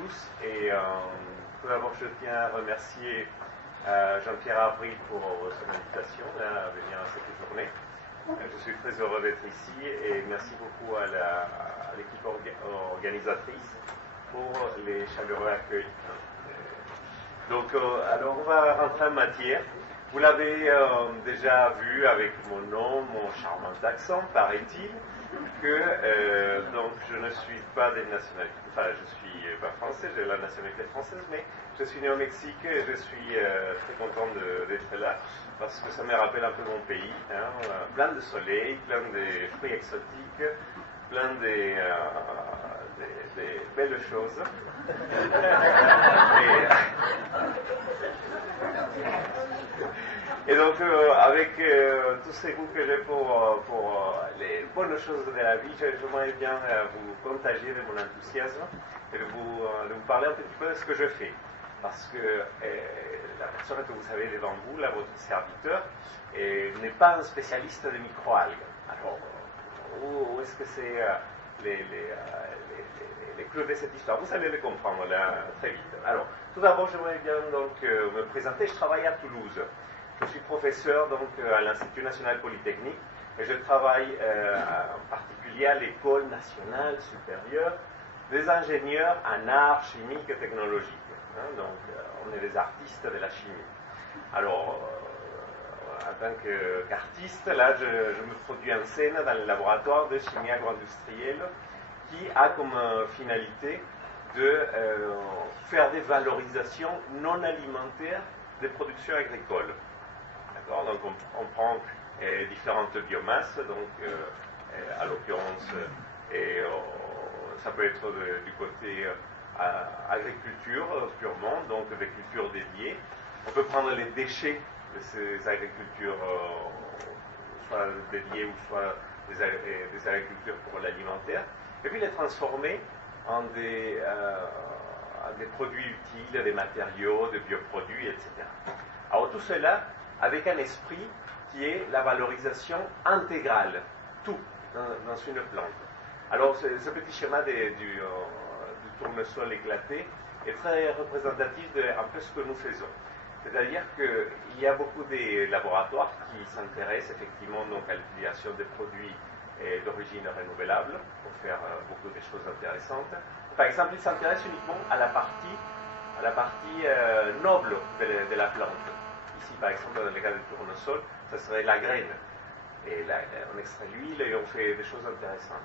tous. Et tout d'abord, je tiens à remercier Jean-Pierre Avril pour son invitation à venir à cette journée. Je suis très heureux d'être ici et merci beaucoup à l'équipe organisatrice pour les chaleureux accueils. Donc, alors on va rentrer en matière. Vous l'avez déjà vu avec mon nom, mon charmant accent, paraît-il, que donc je ne suis pas de nationalité, enfin je suis pas français, j'ai la nationalité française, mais je suis né au Mexique et je suis très content d'être là parce que ça me rappelle un peu mon pays, hein, plein de soleil, plein de fruits exotiques, plein de belles choses. Et donc, avec tous ces goûts que j'ai pour les bonnes choses de la vie, j'aimerais bien vous contagier de mon enthousiasme et de vous parler un petit peu de ce que je fais. Parce que la personne que vous avez devant vous, là, votre serviteur, n'est pas un spécialiste de microalgues. Alors, où est-ce que c'est les clous de cette histoire? Vous allez le comprendre là très vite. Alors, tout d'abord, j'aimerais bien donc me présenter. Je travaille à Toulouse. Je suis professeur donc à l'Institut national polytechnique et je travaille en particulier à l'École nationale supérieure des ingénieurs en arts chimiques et technologiques. Hein, donc, on est des artistes de la chimie. Alors, en tant qu'artiste, là, je me produis en scène dans le laboratoire de chimie agro-industrielle qui a comme finalité de faire des valorisations non alimentaires des productions agricoles. Donc on prend différentes biomasses, donc à l'occurrence, ça peut être du côté agriculture purement, donc des cultures dédiées. On peut prendre les déchets de ces agricultures, soit dédiées ou soit des agricultures pour l'alimentaire, et puis les transformer en des produits utiles, des matériaux, des bioproduits, etc. Alors tout cela avec un esprit qui est la valorisation intégrale, tout dans une plante. Alors ce petit schéma du tournesol éclaté est très représentatif de un peu ce que nous faisons. C'est-à-dire qu'il y a beaucoup de laboratoires qui s'intéressent effectivement donc à l'utilisation des produits d'origine renouvelable pour faire beaucoup de choses intéressantes. Par exemple, ils s'intéressent uniquement à la partie noble de la plante. Ici, par exemple, dans le cas du tournesol, ça serait la graine. Et là, on extrait l'huile et on fait des choses intéressantes.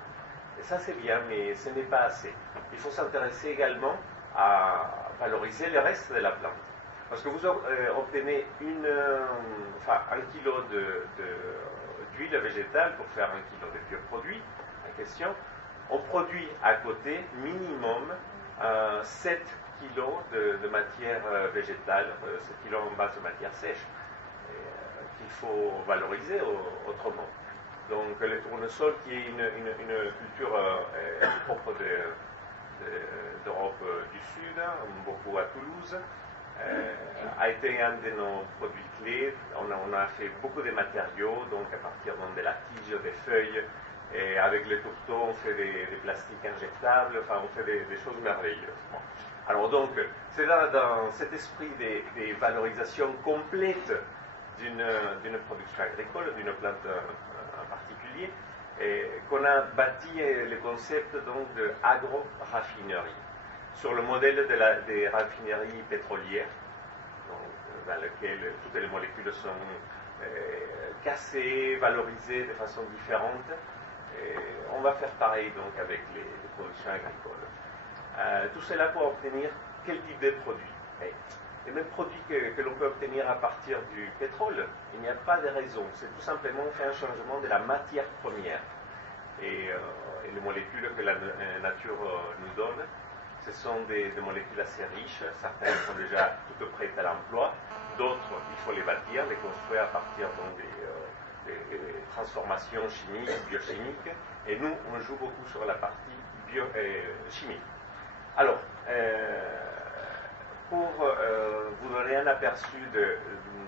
Et ça, c'est bien, mais ce n'est pas assez. Il faut s'intéresser également à valoriser le reste de la plante. Parce que vous obtenez un kilo d'huile végétale pour faire 1 kilo de bioproduits en question. On produit à côté minimum 7 kilos de matière végétale, 7 kilos en base de matière sèche, qu'il faut valoriser autrement. Donc le tournesol, qui est une culture propre d'Europe du Sud, beaucoup à Toulouse, a été un de nos produits clés. On a fait beaucoup de matériaux, donc à partir de la tige, des feuilles, et avec les tourteaux, on fait des plastiques injectables, enfin on fait des choses merveilleuses. Alors donc, c'est dans cet esprit des valorisations complètes d'une production agricole, d'une plante en particulier, qu'on a bâti le concept donc de agro-raffinerie, sur le modèle des raffineries pétrolières, donc, dans lesquelles toutes les molécules sont cassées, valorisées de façon différente. On va faire pareil donc avec les productions agricoles. Tout cela pour obtenir quel type de produit? Les mêmes produits que l'on peut obtenir à partir du pétrole, il n'y a pas de raison. C'est tout simplement faire un changement de la matière première. Et les molécules que la nature nous donne, ce sont des molécules assez riches. Certaines sont déjà toutes prêtes à l'emploi. D'autres, il faut les bâtir, les construire à partir donc, des transformations chimiques, biochimiques. Et nous, on joue beaucoup sur la partie chimique. Alors, pour vous donner un aperçu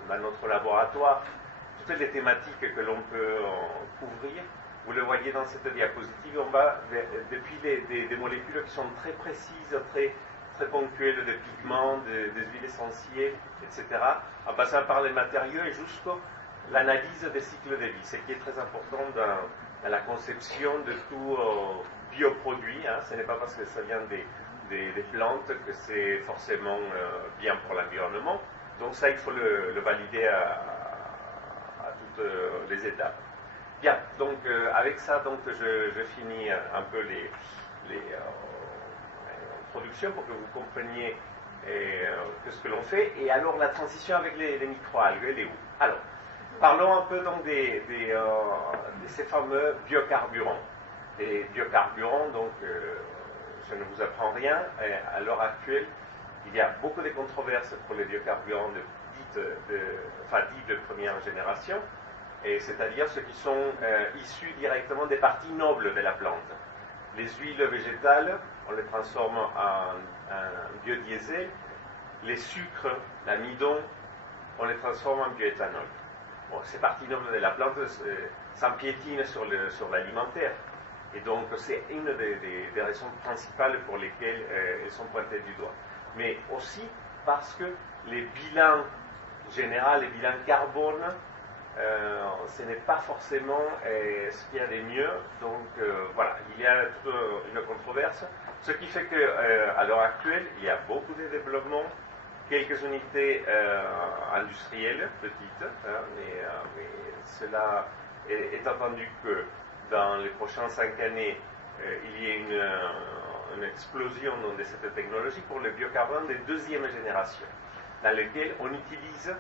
dans notre laboratoire, toutes les thématiques que l'on peut couvrir, vous le voyez dans cette diapositive, on va depuis des molécules qui sont très précises, très très ponctuelles de pigments, des huiles essentielles, etc., en passant par les matériaux et jusqu'à l'analyse des cycles de vie, ce qui est très important dans la conception de tout bioproduit. Hein. Ce n'est pas parce que ça vient des plantes que c'est forcément bien pour l'environnement. Donc ça, il faut le valider à toutes les étapes. Bien, donc avec ça, donc, je finis un peu les introductions pour que vous compreniez ce que l'on fait. Et alors la transition avec les microalgues, elle est où? Alors, parlons un peu donc de ces fameux biocarburants. Les biocarburants, donc je ne vous apprends rien, à l'heure actuelle, il y a beaucoup de controverses pour les biocarburants dits de première génération, c'est-à-dire ceux qui sont issus directement des parties nobles de la plante. Les huiles végétales, on les transforme en biodiesel. Les sucres, l'amidon, on les transforme en bioéthanol. Bon, ces parties nobles de la plante s'empiétinent sur l'alimentaire. Et donc, c'est une des raisons principales pour lesquelles elles sont pointées du doigt. Mais aussi parce que les bilans généraux, les bilans carbone, ce n'est pas forcément ce qu'il y a de mieux. Donc, voilà, il y a toute une controverse. Ce qui fait qu'à l'heure actuelle, il y a beaucoup de développements, quelques unités industrielles, petites, hein, mais cela est entendu que dans les prochaines 5 années, il y a une explosion de cette technologie pour le biocarburant de deuxième génération, dans lequel on utilise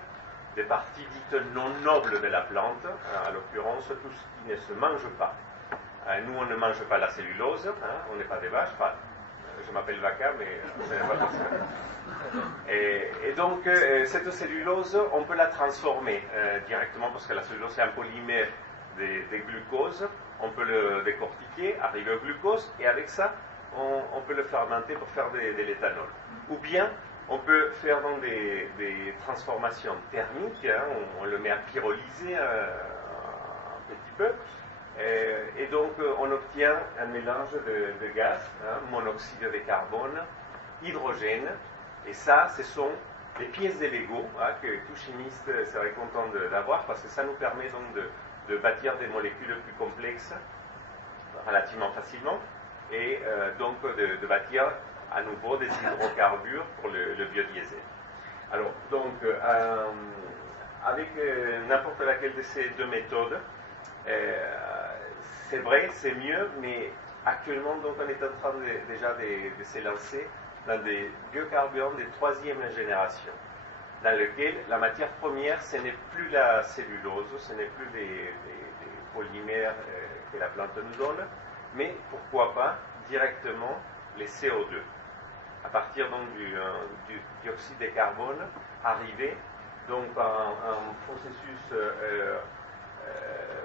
des parties dites non nobles de la plante, en l'occurrence tout ce qui ne se mange pas. Nous, on ne mange pas la cellulose, hein, on n'est pas des vaches, enfin, je m'appelle Vaca, mais ce n'est pas possible. Et donc, cette cellulose, on peut la transformer directement, parce que la cellulose est un polymère de glucose, on peut le décortiquer, arriver au glucose, et avec ça, on peut le fermenter pour faire de l'éthanol. Ou bien, on peut faire donc des transformations thermiques, hein, on le met à pyrolyser un petit peu, et donc on obtient un mélange de gaz, hein, monoxyde de carbone, hydrogène, et ça, ce sont des pièces de Lego hein, que tout chimiste serait content d'avoir, parce que ça nous permet donc de bâtir des molécules plus complexes relativement facilement, et donc de bâtir à nouveau des hydrocarbures pour le biodiesel. Alors, donc, avec n'importe laquelle de ces deux méthodes, c'est vrai, c'est mieux, mais actuellement, donc, on est en train déjà de se lancer dans des biocarburants de troisième génération, dans lequel la matière première, ce n'est plus la cellulose, ce n'est plus les polymères que la plante nous donne, mais pourquoi pas directement les CO2. À partir donc du dioxyde de carbone, arriver donc à un processus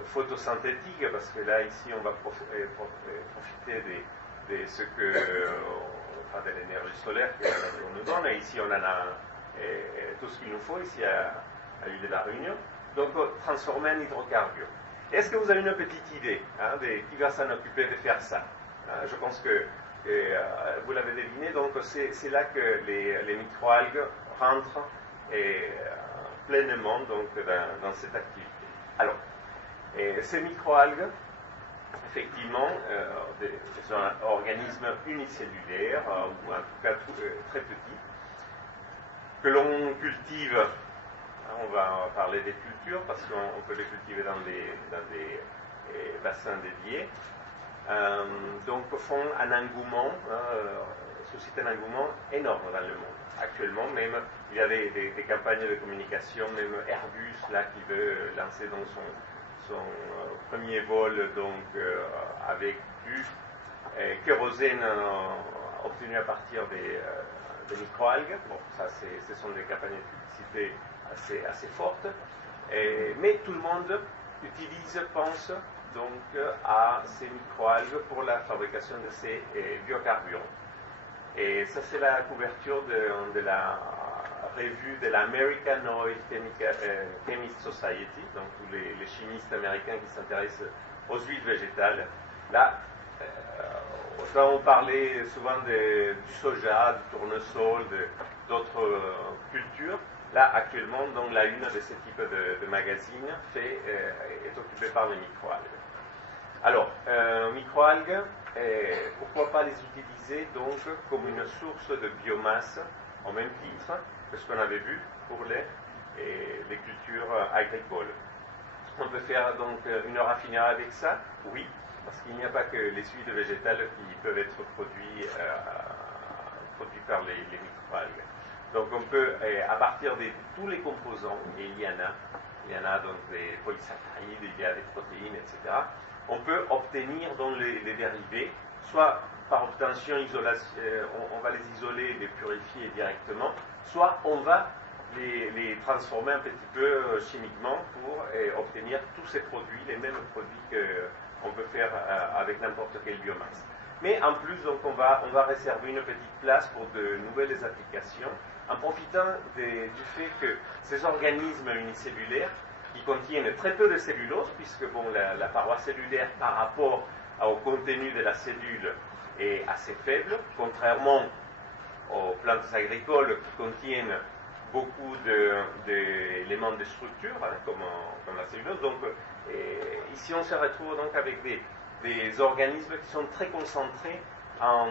photosynthétique, parce que là, ici, on va profiter de ce que, enfin, de l'énergie solaire qu'on nous donne, et ici, on en a tout ce qu'il nous faut, ici à l'île de la Réunion, donc transformer en hydrocarbure. Est-ce que vous avez une petite idée hein, de qui va s'en occuper de faire ça? Je pense que vous l'avez deviné, donc c'est là que les microalgues rentrent pleinement donc, dans cette activité. Alors, ces microalgues, effectivement, sont un organisme unicellulaire, ou en tout cas très petit, que l'on cultive. On va parler des cultures, parce qu'on peut les cultiver dans des bassins dédiés. Donc font un engouement, suscite un engouement énorme dans le monde. Actuellement, même, il y a des campagnes de communication, même Airbus, là, qui veut lancer donc son premier vol donc, avec du kérosène obtenu à partir des microalgues. Bon, ça, ce sont des campagnes de publicité assez fortes. Mais tout le monde pense donc à ces microalgues pour la fabrication de ces biocarburants. Et ça, c'est la couverture de la revue de l'American Oil Chemist Society, donc tous les chimistes américains qui s'intéressent aux huiles végétales. Là, on parlait souvent du soja, du tournesol, d'autres cultures. Là, actuellement, donc, la une de ce type de magazine est occupée par les microalgues. Alors, microalgues, pourquoi pas les utiliser donc comme une source de biomasse au même titre que ce qu'on avait vu pour les cultures agricoles. On peut faire donc une raffinerie avec ça, oui, parce qu'il n'y a pas que les huiles végétales qui peuvent être produites par les microalgues. Donc on peut, à partir de tous les composants, et il y en a donc des polysaccharides, il y a des protéines, etc., on peut obtenir donc les dérivés, soit par obtention, on va les isoler et les purifier directement, soit on va les transformer un petit peu chimiquement pour obtenir tous ces produits, les mêmes produits qu'on peut faire avec n'importe quelle biomasse. Mais en plus, donc, on va réserver une petite place pour de nouvelles applications, en profitant du fait que ces organismes unicellulaires, qui contiennent très peu de cellulose, puisque bon, la paroi cellulaire par rapport au contenu de la cellule est assez faible, contrairement aux plantes agricoles qui contiennent beaucoup d'éléments de structure, hein, comme la cellulose. Donc, ici, on se retrouve donc avec des organismes qui sont très concentrés en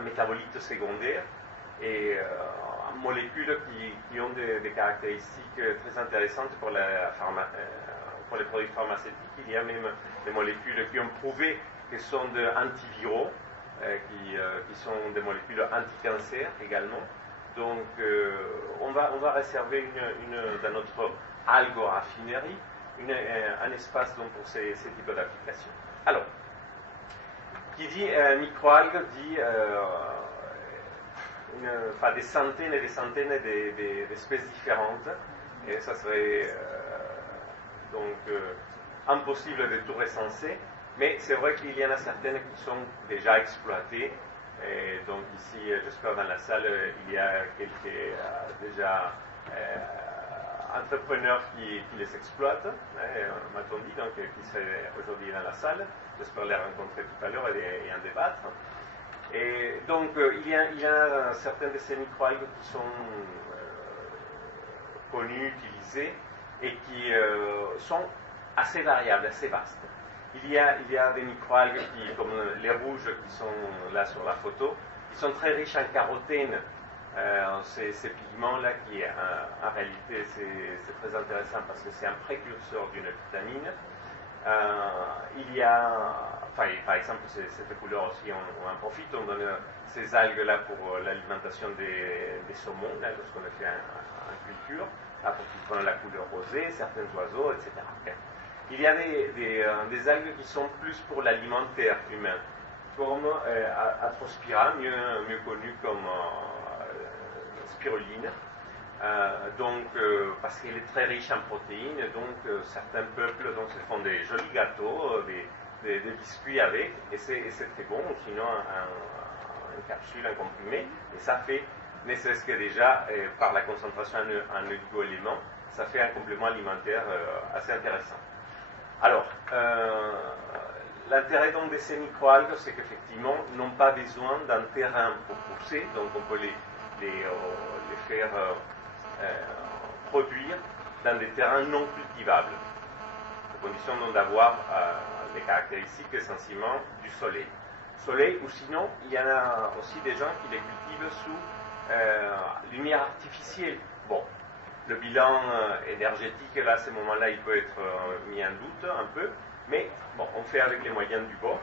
métabolites secondaires et en molécules qui ont des caractéristiques très intéressantes pour les produits pharmaceutiques. Il y a même des molécules qui ont prouvé qu'elles sont antiviraux, qui sont des molécules anti-cancer également. Donc, on va réserver dans notre algoraffinerie un espace donc, pour ces types d'applications. Alors, qui dit microalgues dit des centaines et des centaines d'espèces différentes, et ça serait donc impossible de tout recenser, mais c'est vrai qu'il y en a certaines qui sont déjà exploitées. Et donc ici, j'espère dans la salle, il y a quelques déjà entrepreneurs qui les exploitent, m'a-t-on dit, donc qui seraient aujourd'hui dans la salle. J'espère les rencontrer tout à l'heure et en débattre. Et donc il y a certaines de ces microalgues qui sont connues, utilisées et qui sont assez variables, assez vastes. Il y a des microalgues comme les rouges qui sont là sur la photo, qui sont très riches en carotène. Ces pigments-là qui, en réalité, c'est très intéressant parce que c'est un précurseur d'une vitamine. Il y a, par exemple, cette couleur aussi, on en profite, on donne ces algues-là pour l'alimentation des saumons, là, lorsqu'on le fait en culture, là, pour qu'ils prennent la couleur rosée, certains oiseaux, etc. Il y a des algues qui sont plus pour l'alimentaire humain, comme Atrospira, mieux connu comme spiruline, parce qu'elle est très riche en protéines, donc certains peuples se font des jolis gâteaux, des biscuits avec, et c'est très bon, sinon en capsule, en comprimé, et ça fait, ne serait-ce que déjà, par la concentration en oligo-éléments, ça fait un complément alimentaire assez intéressant. Alors, l'intérêt donc de ces microalgues, c'est qu'effectivement, n'ont pas besoin d'un terrain pour pousser, donc on peut les faire produire dans des terrains non cultivables, à condition donc d'avoir les caractéristiques essentiellement du soleil. Soleil, ou sinon, il y en a aussi des gens qui les cultivent sous lumière artificielle. Bon, le bilan énergétique, là, à ce moment-là, il peut être mis en doute un peu, mais bon, on fait avec les moyens du bord.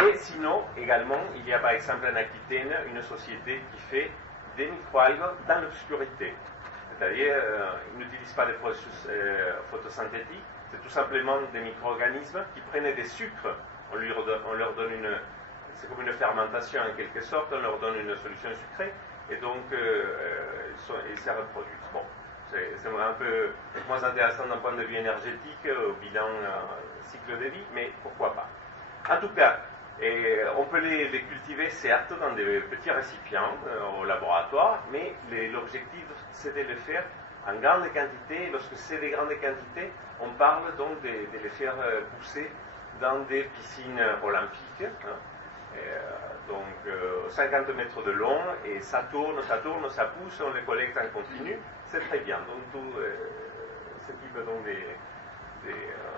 Et sinon, également, il y a par exemple en Aquitaine une société qui fait des microalgues dans l'obscurité. C'est-à-dire, ils n'utilisent pas de processus photosynthétiques, c'est tout simplement des micro-organismes qui prennent des sucres, on leur donne c'est comme une fermentation en quelque sorte, on leur donne une solution sucrée, et donc ils se reproduisent. Bon, c'est un peu moins intéressant d'un point de vue énergétique, au bilan cycle de vie, mais pourquoi pas. En tout cas, on peut les cultiver certes dans des petits récipients au laboratoire, mais l'objectif c'est de les faire en grande quantité. Lorsque c'est des grandes quantités, on parle donc de les faire pousser dans des piscines olympiques, Donc 50 mètres de long, et ça tourne, ça pousse, on les collecte en continu, c'est très bien. Donc tout ce type donc,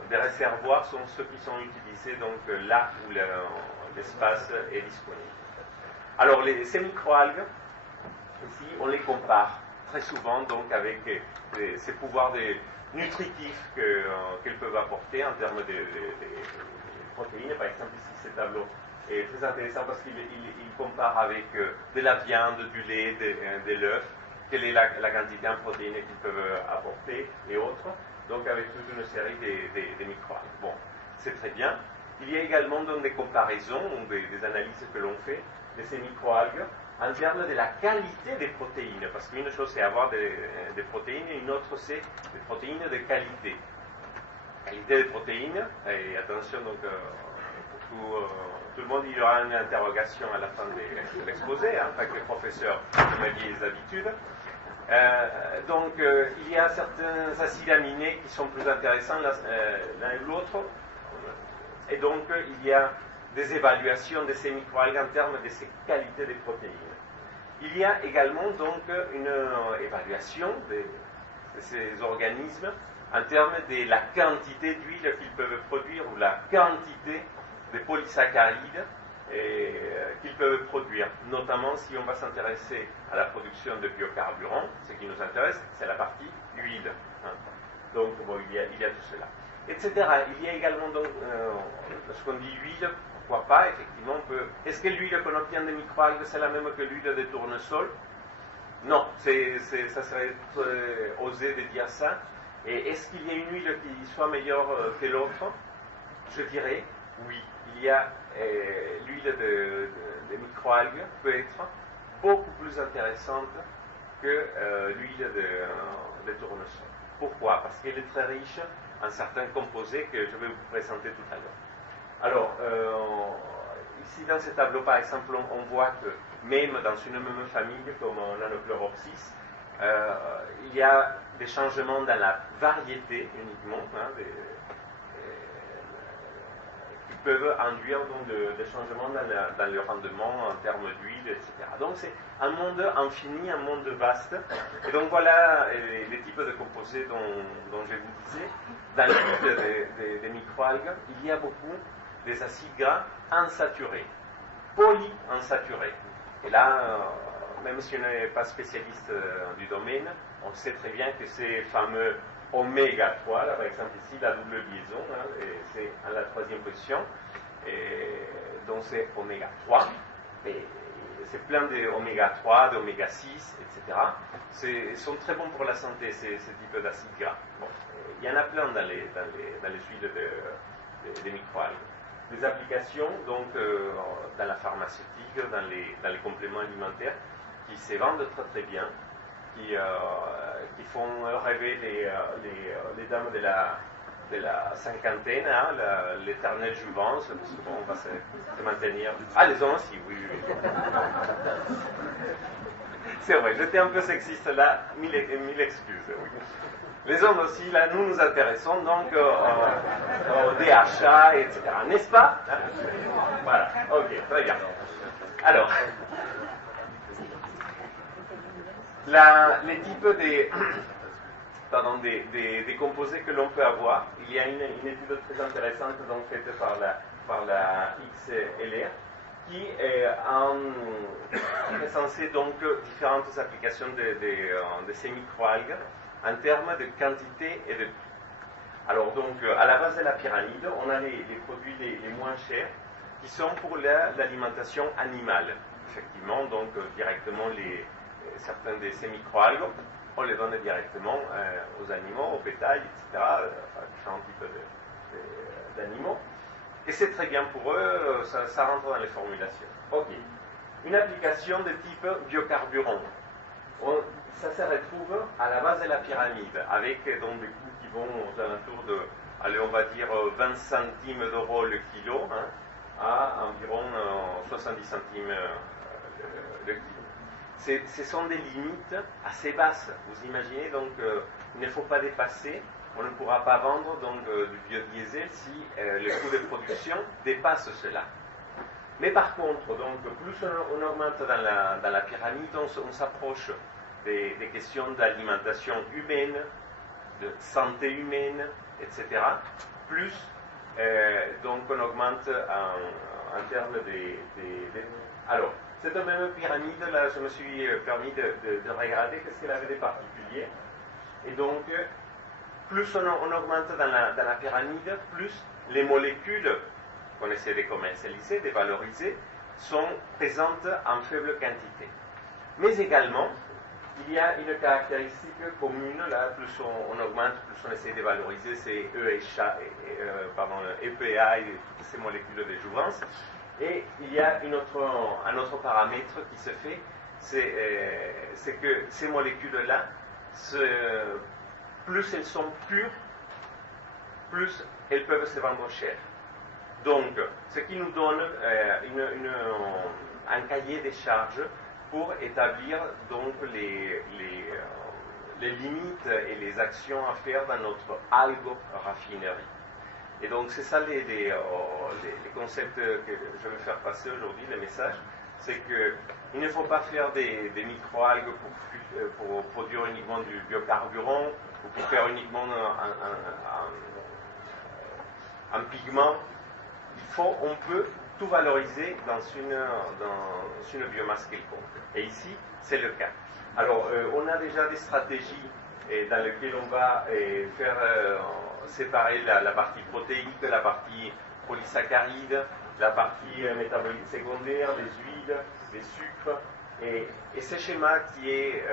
des réservoirs sont ceux qui sont utilisés donc, là où l'espace est disponible. Alors ces microalgues, ici on les compare très souvent donc, avec ces pouvoirs nutritifs qu'elles peuvent apporter en termes de protéines. Par exemple ici ce tableau est très intéressant parce qu'il compare avec de la viande, du lait, de l'œuf, quelle est la quantité en protéines qu'ils peuvent apporter et autres, donc avec toute une série de microalgues. Bon, c'est très bien. Il y a également donc, des comparaisons, des analyses que l'on fait de ces microalgues en termes de la qualité des protéines, parce qu'une chose c'est avoir des protéines et une autre c'est des protéines de qualité. Qualité des protéines, et attention donc pour tout le monde, il y aura une interrogation à la fin de l'exposé, hein, avec les professeurs de ma vieille habitudes. Donc il y a certains acides aminés qui sont plus intéressants l'un ou l'autre, et donc il y a des évaluations de ces microalgues en termes de ces qualités des protéines. Il y a également donc une évaluation de ces organismes en termes de la quantité d'huile qu'ils peuvent produire ou la quantité de polysaccharides qu'ils peuvent produire, notamment si on va s'intéresser à la production de biocarburants. Ce qui nous intéresse, c'est la partie huile. Hein. Donc bon, il y a tout cela, etc. Il y a également donc, lorsqu'on dit huile, pourquoi pas, effectivement, est-ce que l'huile qu'on obtient des microalgues, c'est la même que l'huile de tournesol? Non, ça serait osé de dire ça. Et est-ce qu'il y a une huile qui soit meilleure que l'autre? Je dirais oui. Il y a l'huile de microalgues peut être beaucoup plus intéressante que l'huile de tournesol. Pourquoi? Parce qu'elle est très riche en certains composés que je vais vous présenter tout à l'heure. Alors, ici dans ce tableau, par exemple, on voit que même dans une même famille, comme Nanochloropsis, il y a des changements dans la variété uniquement, hein, qui peuvent induire donc, des changements dans le rendement en termes d'huile, etc. Donc c'est un monde infini, un monde vaste. Et donc voilà les types de composés dont je vous disais. Dans l'huile des microalgues, il y a beaucoup des acides gras insaturés, polyinsaturés. Et là, même si on n'est pas spécialiste du domaine, on sait très bien que ces fameux oméga 3, là par exemple ici, la double liaison, hein, c'est à la 3e position, et donc c'est oméga 3, et c'est plein d'oméga 3, d'oméga 6, etc. Ils sont très bons pour la santé, ces types d'acides gras. Bon, il y en a plein dans les huiles des microalgues. Des applications donc dans la pharmaceutique, dans les compléments alimentaires, qui se vendent très très bien, qui font rêver les dames de la cinquantaine, hein, l'éternelle jouvence, parce que bon, on va se maintenir. Ah, les hommes aussi, oui. C'est vrai, j'étais un peu sexiste là, mille excuses. Oui. Les hommes aussi, là, nous intéressons donc au DHA, etc. N'est-ce pas? Voilà, ok, très bien. Alors, les types des composés que l'on peut avoir, il y a une étude très intéressante donc, faite par la XLR qui a recensé donc différentes applications de ces microalgues en termes de quantité et de prix. Alors donc à la base de la pyramide, on a les produits les moins chers qui sont pour l'alimentation animale. Effectivement, donc directement certains de ces microalgues, on les donne directement aux animaux, au bétail, etc., différents types d'animaux. Et c'est très bien pour eux, ça rentre dans les formulations. Ok. Une application de type biocarburant. Ça se retrouve à la base de la pyramide, avec donc des coûts qui vont aux alentours de, allez, on va dire 20 centimes d'euros le kilo, hein, à environ 70 centimes le kilo. Ce sont des limites assez basses. Vous imaginez, donc il ne faut pas dépasser, on ne pourra pas vendre donc, du biodiesel si le coût de production dépasse cela. Mais par contre, donc, plus on augmente dans la pyramide, on s'approche des questions d'alimentation humaine, de santé humaine, etc. Plus donc on augmente en termes Alors, cette même pyramide, là, je me suis permis de regarder qu'est-ce qu'elle avait de particulier. Et donc, plus on augmente dans la pyramide, plus les molécules qu'on essaie de commercialiser, de valoriser, sont présentes en faible quantité. Mais également, il y a une caractéristique commune, là, plus on augmente, plus on essaie de valoriser ces EPA et toutes ces molécules de jouvence. Et il y a un autre paramètre qui se fait, c'est que ces molécules-là, plus elles sont pures, plus elles peuvent se vendre cher. Donc, ce qui nous donne un cahier des charges pour établir donc les limites et les actions à faire dans notre algo-raffinerie. Et donc, c'est ça les concepts que je veux faire passer aujourd'hui, les messages. C'est qu'il ne faut pas faire des microalgues pour produire uniquement du biocarburant ou pour faire uniquement un pigment. On peut tout valoriser dans une biomasse quelconque. Et ici, c'est le cas. Alors, on a déjà des stratégies dans lesquelles on va faire séparer la partie protéique, la partie polysaccharide, la partie métabolique secondaire, les huiles, les sucres. Et ce schéma qui est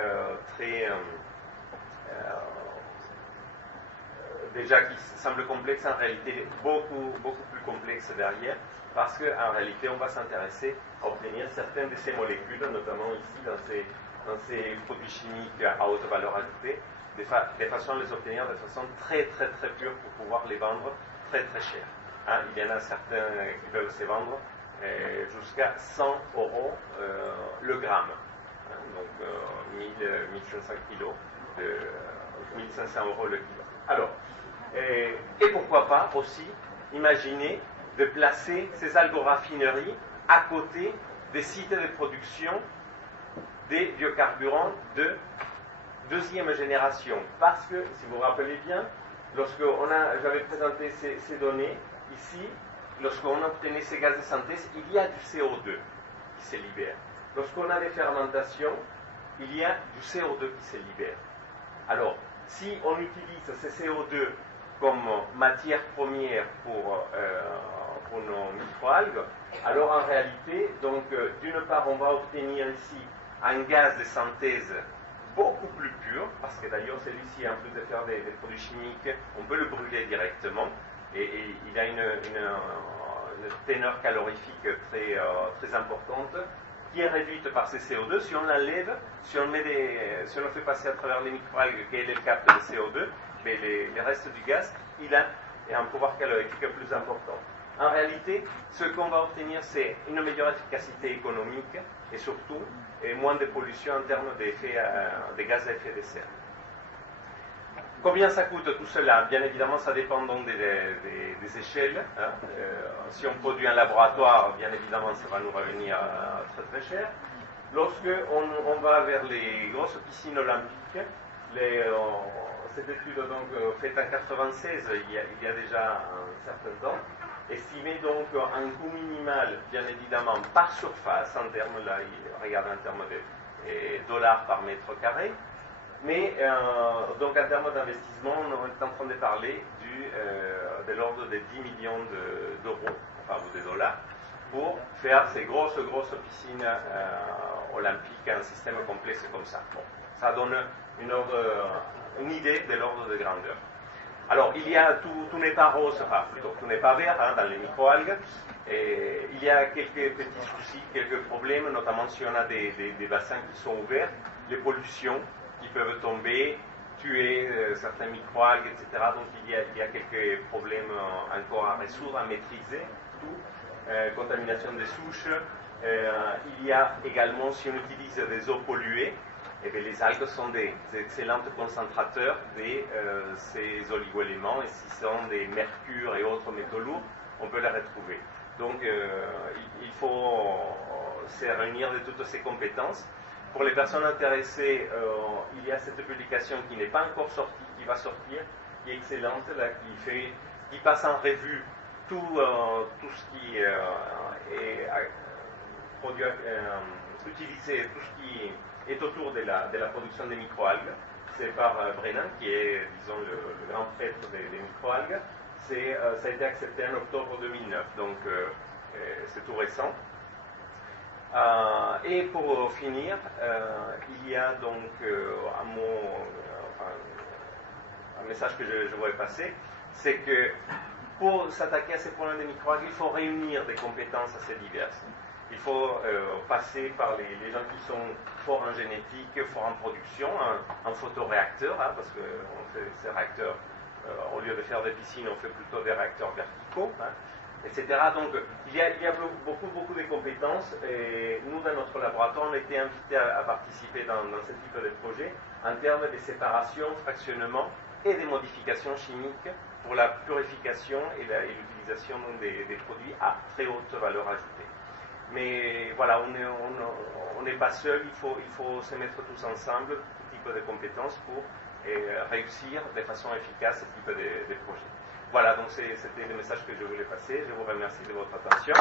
déjà qui semble complexe, en réalité beaucoup plus complexe derrière, parce qu'en réalité on va s'intéresser à obtenir certaines de ces molécules, notamment ici dans ces produits chimiques à haute valeur ajoutée, de façon à les obtenir de façon très pure pour pouvoir les vendre très cher. Hein, il y en a certains qui peuvent se vendre jusqu'à 100 € le gramme, hein, donc 1500 kilos, 1500 € le kilo. Alors, et pourquoi pas aussi imaginer de placer ces algo-raffineries à côté des sites de production des biocarburants de deuxième génération. Parce que, si vous vous rappelez bien, j'avais présenté ces données, ici, lorsqu'on obtenait ces gaz de synthèse, il y a du CO2 qui se libère. Lorsqu'on a des fermentations, il y a du CO2 qui se libère. Alors, si on utilise ces CO2 comme matière première pour nos microalgues, alors en réalité, donc d'une part, on va obtenir ici un gaz de synthèse beaucoup plus pur, parce que d'ailleurs celui-ci, en plus de faire des produits chimiques, on peut le brûler directement, et il a une teneur calorifique très importante, qui est réduite par ces CO2. Si on l'enlève, si on le fait passer à travers les microalgues qui captent le CO2, mais les restes du gaz, il a un pouvoir calorifique plus important. En réalité, ce qu'on va obtenir, c'est une meilleure efficacité économique et surtout moins de pollution en termes de gaz à effet de serre. Combien ça coûte tout cela? Bien évidemment, ça dépend donc des échelles. Hein. Si on produit un laboratoire, bien évidemment, ça va nous revenir très cher. Lorsque on va vers les grosses piscines olympiques, cette étude donc faite en 1996, il y a déjà un certain temps, estimait donc un coût minimal, bien évidemment, par surface, en termes, là, regardez en termes de dollars par mètre carré, mais donc en termes d'investissement, on est en train de parler de l'ordre de 10 millions d'euros, enfin de dollars, pour faire ces grosses piscines olympiques, un système complexe comme ça. Bon, ça donne une idée de l'ordre de grandeur. Alors, il y a tout n'est pas rose, enfin plutôt tout n'est pas vert hein, dans les microalgues. Et il y a quelques petits soucis, quelques problèmes, notamment si on a des bassins qui sont ouverts, les pollutions qui peuvent tomber, tuer certains microalgues, etc. Donc il y a quelques problèmes encore à résoudre, à maîtriser, tout. Contamination des souches. Il y a également, si on utilise des eaux polluées, eh bien, les algues sont des excellents concentrateurs de ces oligoéléments, et si ce sont des mercures et autres métaux lourds, on peut les retrouver. Donc il faut se réunir de toutes ces compétences. Pour les personnes intéressées, il y a cette publication qui n'est pas encore sortie, qui va sortir, qui est excellente, là, qui passe en revue tout ce qui est produit, utilisé, tout ce qui est autour de la production des microalgues. C'est par Brennan, qui est, disons, le grand prêtre des microalgues. Ça a été accepté en octobre 2009, donc c'est tout récent. Et pour finir, il y a donc un message que je voudrais passer, c'est que pour s'attaquer à ces problèmes des microalgues, il faut réunir des compétences assez diverses. Il faut passer par les gens qui sont forts en génétique, forts en production, en photoréacteurs, hein, parce qu'on fait ces réacteurs, au lieu de faire des piscines, on fait plutôt des réacteurs verticaux, hein, etc. Donc il y a beaucoup de compétences, et nous dans notre laboratoire on a été invités à participer dans ce type de projet en termes de séparation, fractionnement et des modifications chimiques pour la purification et l'utilisation des produits à très haute valeur ajoutée. Mais voilà, on n'est pas seul, il faut se mettre tous ensemble, tout type de compétences pour réussir de façon efficace ce type de projet. Voilà, donc c'était le message que je voulais passer. Je vous remercie de votre attention.